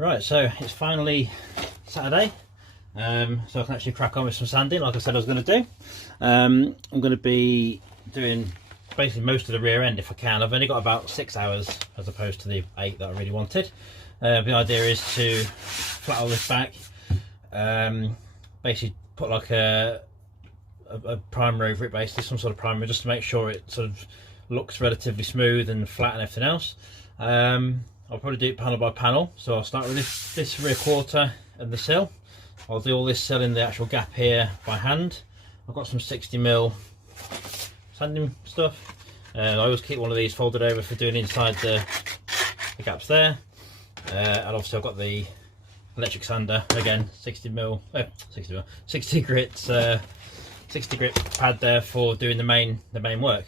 Right, so it's finally Saturday, so I can actually crack on with some sanding like I said I was going to do. I'm going to be doing basically most of the rear end if I can. I've only got about 6 hours as opposed to the 8 that I really wanted. The idea is to flat all this back, basically put like a primer over it, basically some sort of primer, just to make sure it sort of looks relatively smooth and flat and everything else. I'll probably do it panel by panel, so I'll start with this rear quarter and the sill. I'll do all this sill in the actual gap here by hand. I've got some 60mm sanding stuff. I always keep one of these folded over for doing inside the gaps there. And obviously I've got the electric sander, again 60 grit 60 grit pad there for doing the main work.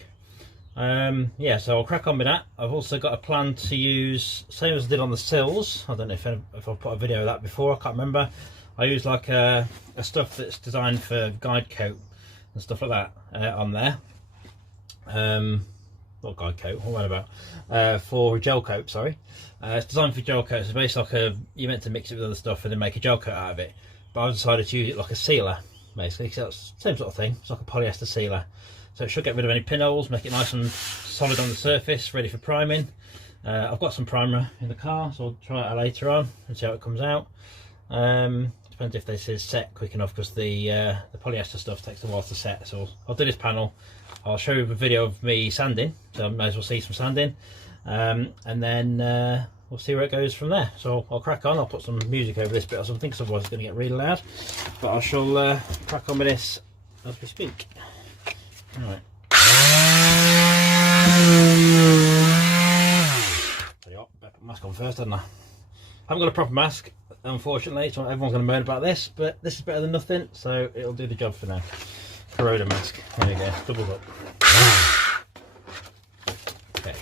Yeah, so I'll crack on with that. I've also got a plan to use, same as I did on the sills. I don't know if I've put a video of that before, I can't remember. I use like a stuff that's designed for guide coat and stuff like that on there. Not guide coat, what am I about? For gel coat, sorry. It's designed for gel coat, so basically like you're meant to mix it with other stuff and then make a gel coat out of it. But I've decided to use it like a sealer, basically, so it's the same sort of thing. It's like a polyester sealer. So it should get rid of any pinholes, make it nice and solid on the surface, ready for priming. I've got some primer in the car, so I'll try it later on and see how it comes out. Depends if this is set quick enough, because the polyester stuff takes a while to set. So I'll do this panel. I'll show you a video of me sanding, so I may as well see some sanding, and then we'll see where it goes from there. So I'll crack on. I'll put some music over this bit or something, because otherwise it's going to get really loud. But I shall crack on with this as we speak. Right. Better put mask on first, hadn't I? Haven't got a proper mask, unfortunately, so everyone's going to moan about this, but this is better than nothing, so it'll do the job for now. Corona mask. There you go. Doubled up. Okay.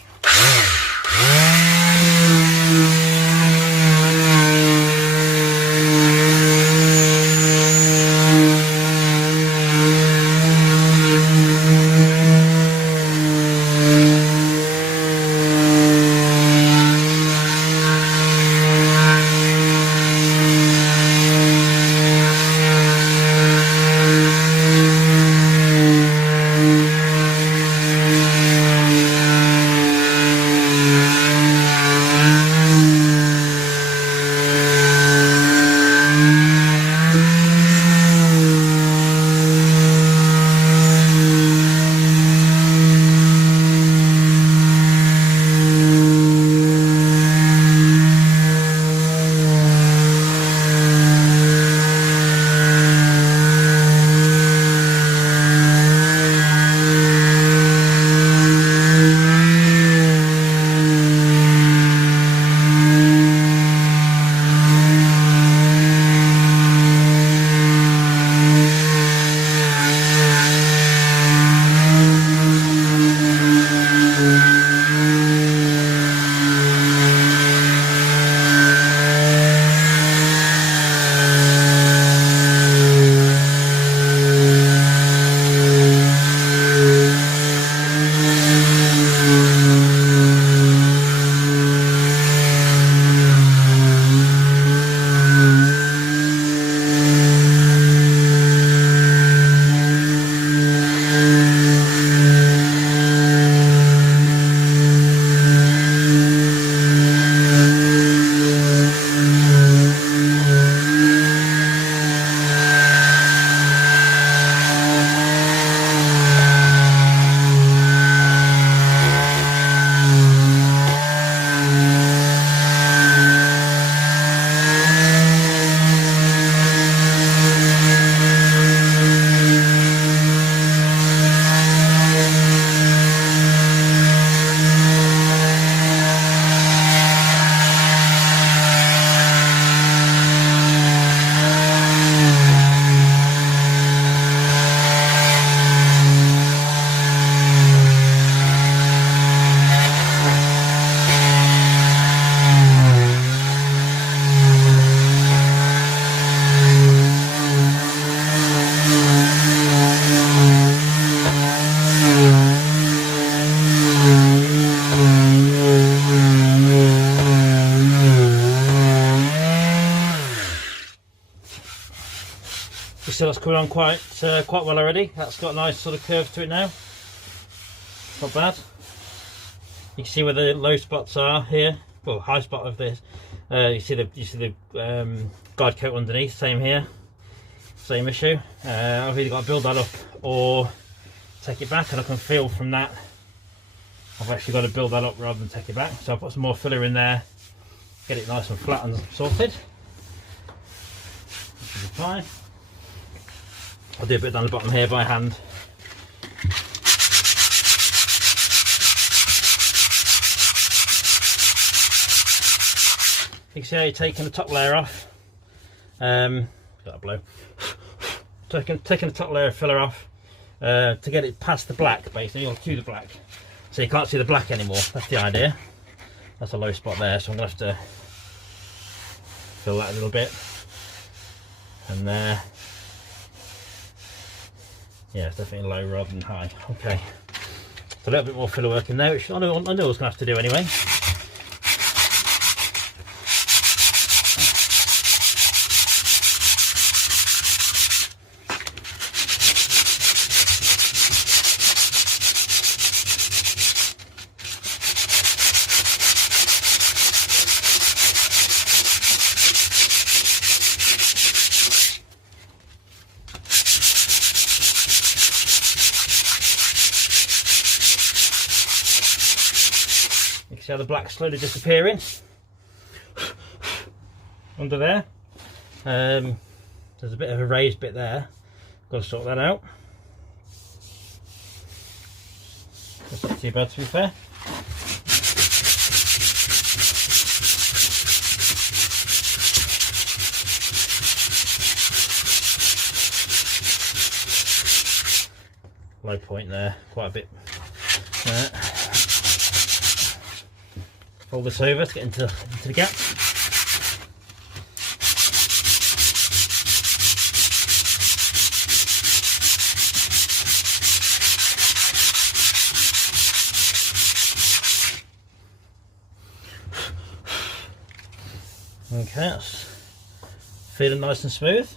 coming on quite well already. That's got a nice sort of curve to it now. Not bad. You can see where the low spots are here. Well, high spot of this. You see the guide coat underneath. Same here. Same issue. I've either got to build that up or take it back, and I can feel from that I've actually got to build that up rather than take it back. So I'll put some more filler in there, get it nice and flat and sorted. That should be fine. I'll do a bit down the bottom here by hand. You can see how you're taking the top layer off. Got a blow. Taking the top layer of filler off to get it past the black, basically, or to the black. So you can't see the black anymore. That's the idea. That's a low spot there, so I'm going to have to fill that a little bit. And there. Yeah, it's definitely low rather than high. Okay. So a little bit more filler work in there, which I knew I was going to have to do anyway. See how the black's slowly disappearing under there. There's a bit of a raised bit there. Got to sort that out. That's not too bad, to be fair. Low point there, quite a bit. Fold this over to get into the gap. Okay, that's feeling nice and smooth.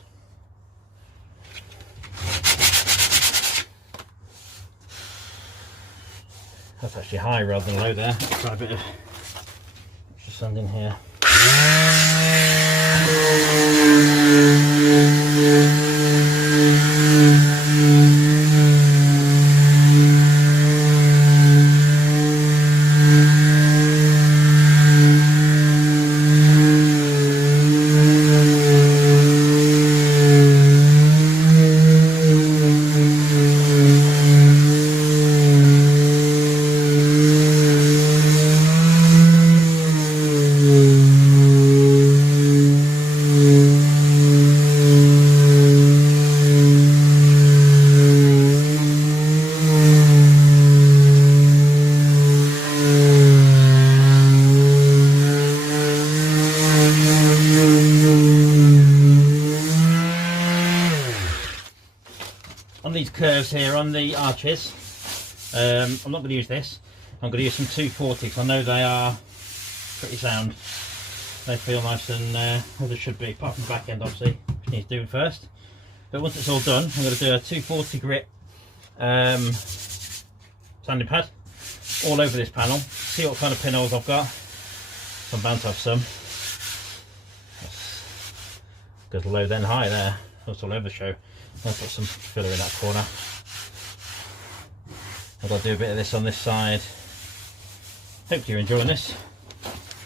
That's actually high rather than low there. Try a bit of sand in here. On these curves here, on the arches, I'm not going to use this. I'm going to use some 240 because I know they are pretty sound. They feel nice and as they should be, apart from the back end obviously, which needs doing first. But once it's all done, I'm going to do a 240 grit sanding pad all over this panel. See what kind of pinholes I've got. I'm bound to have some. Goes low then high there. That's all over the show. I'll put some filler in that corner. I've got to do a bit of this on this side. Hope you're enjoying this.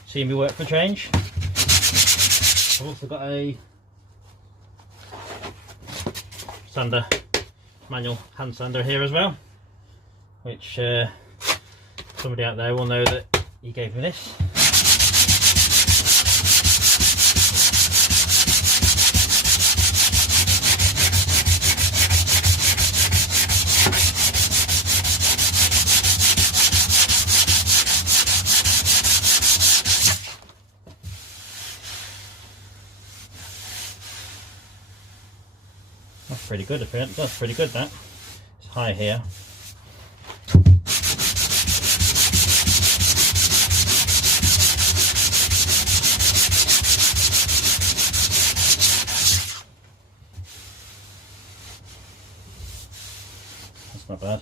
Seeing me work for a change. I've also got a sander, manual hand sander here as well, which somebody out there will know that he gave me this. That's pretty good, that's pretty good that. It's high here. not bad.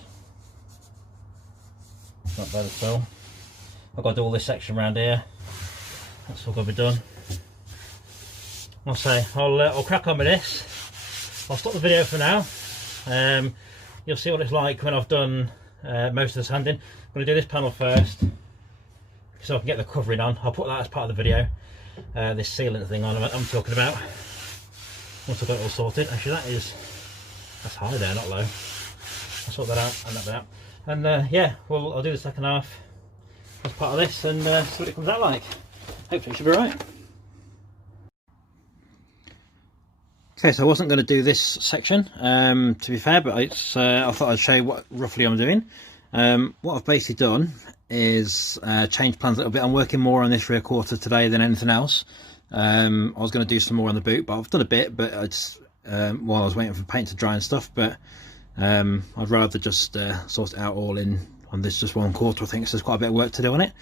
Not bad at all. I've got to do all this section around here. That's all got to be done. I'll say I'll crack on with this. I'll stop the video for now. You'll see what it's like when I've done most of the sanding. I'm going to do this panel first so I can get the covering on. I'll put that as part of the video. This sealant thing on I'm talking about. Once I've got it all sorted. Actually, that's high there, not low. I'll sort that out and that bit out. And yeah, well, I'll do the second half as part of this and see what it comes out like. Hopefully it should be right. Okay, so I wasn't going to do this section, to be fair, but it's, I thought I'd show you what roughly I'm doing. What I've basically done is change plans a little bit. I'm working more on this rear quarter today than anything else. I was going to do some more on the boot, but I've done a bit, but it's while I was waiting for paint to dry and stuff, but I'd rather just sort it out all in on this just one quarter. I think there's quite a bit of work to do on it.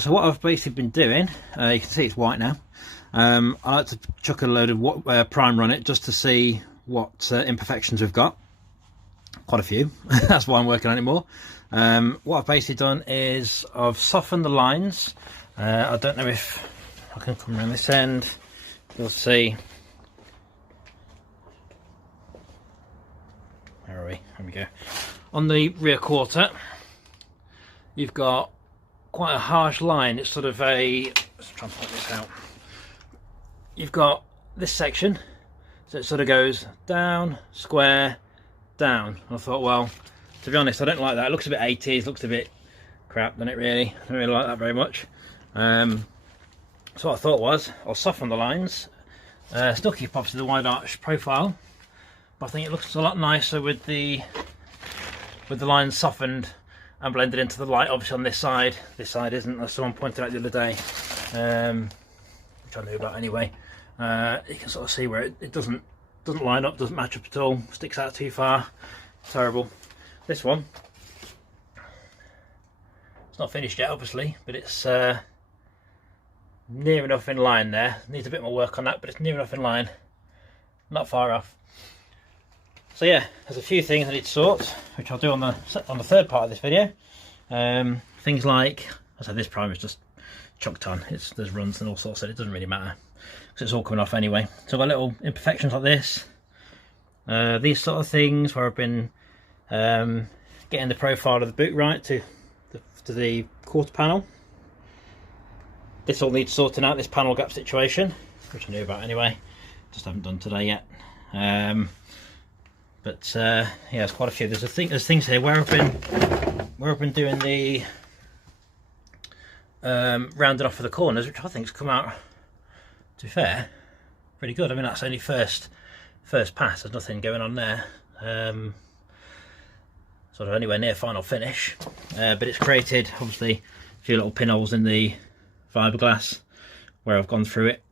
So what I've basically been doing, you can see it's white now. I like to chuck a load of primer on it just to see what imperfections we've got. Quite a few. That's why I'm working on it more. What I've basically done is I've softened the lines. I don't know if I can come around this end. You'll see. Where are we? There we go. On the rear quarter, you've got quite a harsh line. It's sort of a, let's try and point this out. You've got this section, so it sort of goes down, square, down. I thought, well, to be honest, I don't like that. It looks a bit 80s, looks a bit crap, doesn't it really? I don't really like that very much. So what I thought was, I'll soften the lines, still keep obviously the wide arch profile, but I think it looks a lot nicer with the lines softened and blended into the light. Obviously on this side isn't, as someone pointed out the other day, which I knew about anyway. You can sort of see where it doesn't line up, doesn't match up at all, sticks out too far. Terrible. This one, it's not finished yet obviously, but it's near enough in line there. Needs a bit more work on that, but it's near enough in line, not far off. So yeah, there's a few things I need to sort, which I'll do on the third part of this video. Things like, I said, this primer is just chucked on. There's runs and all sorts, so it doesn't really matter because it's all coming off anyway. So I've got little imperfections like this, these sort of things where I've been getting the profile of the boot right to the quarter panel. This all needs sorting out, this panel gap situation, which I knew about anyway, just haven't done today yet. But yeah, there's quite a few. There's things here where I've been doing the rounded off of the corners, which I think's come out, to be fair, pretty good. I mean, that's only first pass. There's nothing going on there. Sort of anywhere near final finish, but it's created obviously a few little pinholes in the fiberglass where I've gone through it.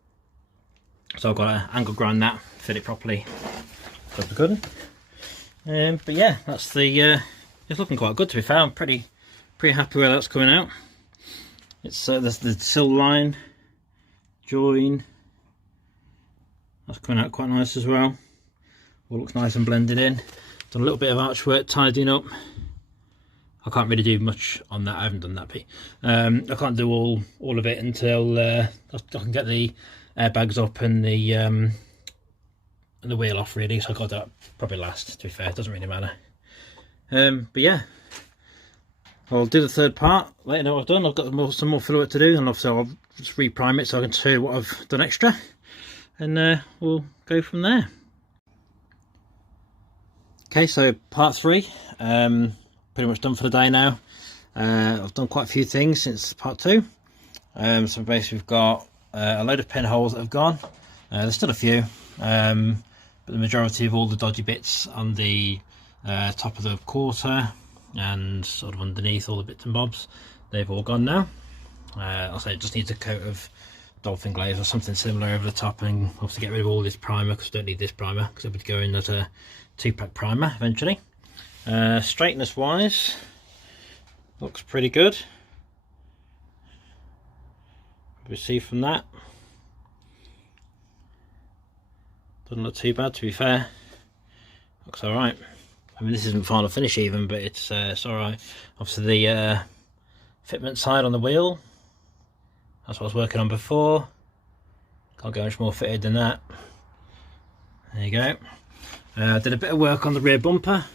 So I've got to angle grind that, fit it properly. So it's good. But yeah, that's the. It's looking quite good to be fair. I'm pretty happy where that's coming out. It's there's the sill line join. That's coming out quite nice as well. All looks nice and blended in. Done a little bit of archwork tidying up. I can't really do much on that. I haven't done that bit. I can't do all of it until I can get the airbags up and the wheel off really. So I got that probably last. To be fair, it doesn't really matter. But yeah, I'll do the third part. Let you know what I've done. I've got some more filler work to do, and obviously I'll just re-prime it so I can show you what I've done extra, and we'll go from there. Okay, so part 3, pretty much done for the day now. I've done quite a few things since part 2. So basically we've got a load of pinholes that have gone. There's still a few, but the majority of all the dodgy bits on the top of the quarter and sort of underneath, all the bits and bobs, they've all gone now. I'll say it just needs a coat of dolphin glaze or something similar over the top, and obviously get rid of all this primer because I don't need this primer because it would go in as a 2-pack primer eventually. Straightness wise, looks pretty good. We see from that, doesn't look too bad to be fair. Looks all right. I mean, this isn't final finish even, but it's alright. Obviously the fitment side on the wheel, that's what I was working on before. Can't go much more fitted than that. There you go. Did a bit of work on the rear bumper.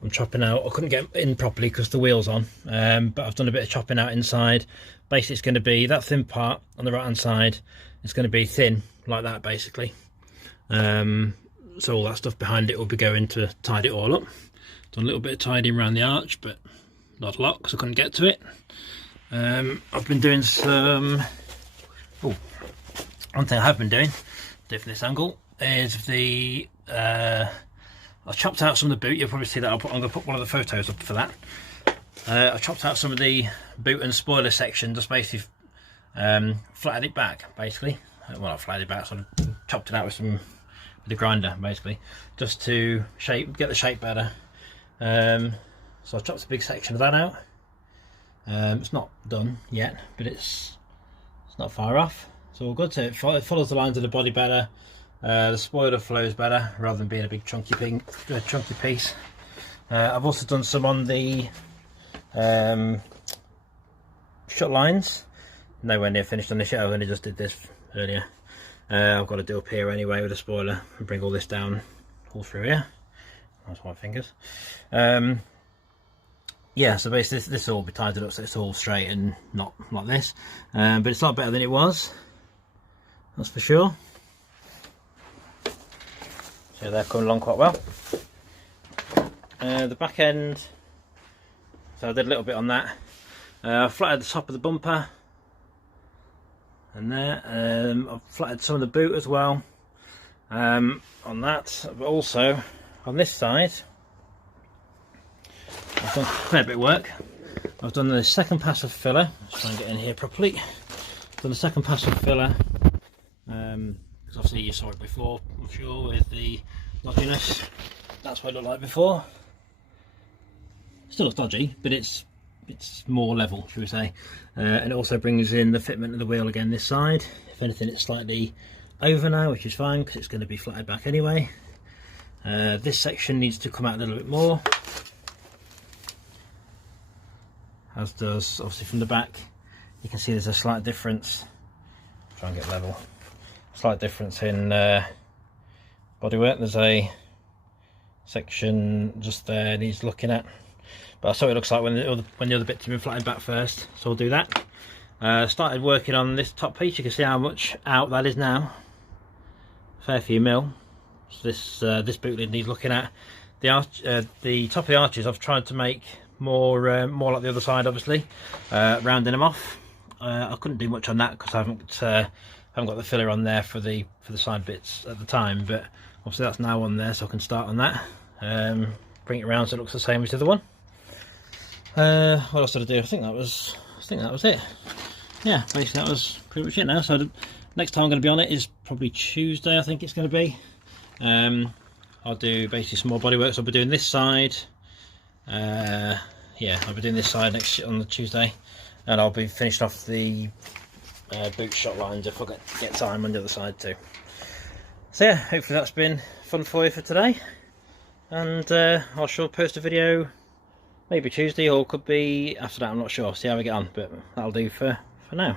I'm chopping out, I couldn't get in properly because the wheel's on, but I've done a bit of chopping out inside. Basically it's going to be that thin part on the right hand side, it's going to be thin like that basically. So all that stuff behind it will be going to tidy it all up. Done a little bit of tidying around the arch, but not a lot because I couldn't get to it. I've been doing some, one thing I have been doing, do from this angle, is the I've chopped out some of the boot. You'll probably see that. I'm going to put one of the photos up for that. I chopped out some of the boot and spoiler section, just basically flattened it back, basically. Well, not flattened it back, sort of chopped it out with the grinder, basically, just to get the shape better. So I chopped a big section of that out. It's not done yet, but it's not far off. It's all good. So it follows the lines of the body better. The spoiler flows better rather than being a big chunky piece. I've also done some on the shut lines. Nowhere near finished on this yet. I only just did this earlier. I've got to do up here anyway with the spoiler and bring all this down all through here. That's my fingers. Yeah, so basically this will all be tidied up so it's all straight and not like this. But it's a lot better than it was, that's for sure. So they're coming along quite well. The back end, so I did a little bit on that. I flattened the top of the bumper and there. I've flattened some of the boot as well on that, but also on this side I've done a fair bit of work. I've done the second pass of filler. Let's try and get in here properly. I've done the second pass of filler. Because obviously you saw it before, I'm sure, with the dodginess. That's what it looked like before. Still looks dodgy, but it's more level, should we say. And it also brings in the fitment of the wheel again this side. If anything, it's slightly over now, which is fine because it's going to be flattened back anyway. This section needs to come out a little bit more, as does obviously from the back. You can see there's a slight difference. Try and get level. Slight difference in bodywork. There's a section just there needs looking at, but that's what it looks like when the other bits have been flattened back first. So we'll do that. Started working on this top piece. You can see how much out that is now. Fair few mil. So this boot lid needs looking at. The top of the arches I've tried to make more like the other side, obviously, rounding them off. I couldn't do much on that because I haven't got the filler on there for the side bits at the time, but obviously that's now on there, so I can start on that. Bring it around so it looks the same as the other one. What else did I do? I think that was it. Yeah, basically that was pretty much it now. So next time I'm going to be on it is probably Tuesday, I think it's going to be. I'll do basically some more bodywork. So I'll be doing this side. Yeah, I'll be doing this side on the Tuesday, and I'll be finishing off the boot shot lines if I get time on the other side too. So yeah, hopefully that's been fun for you for today, and I shall post a video maybe Tuesday, or could be after that, I'm not sure. See how we get on, but that'll do for now.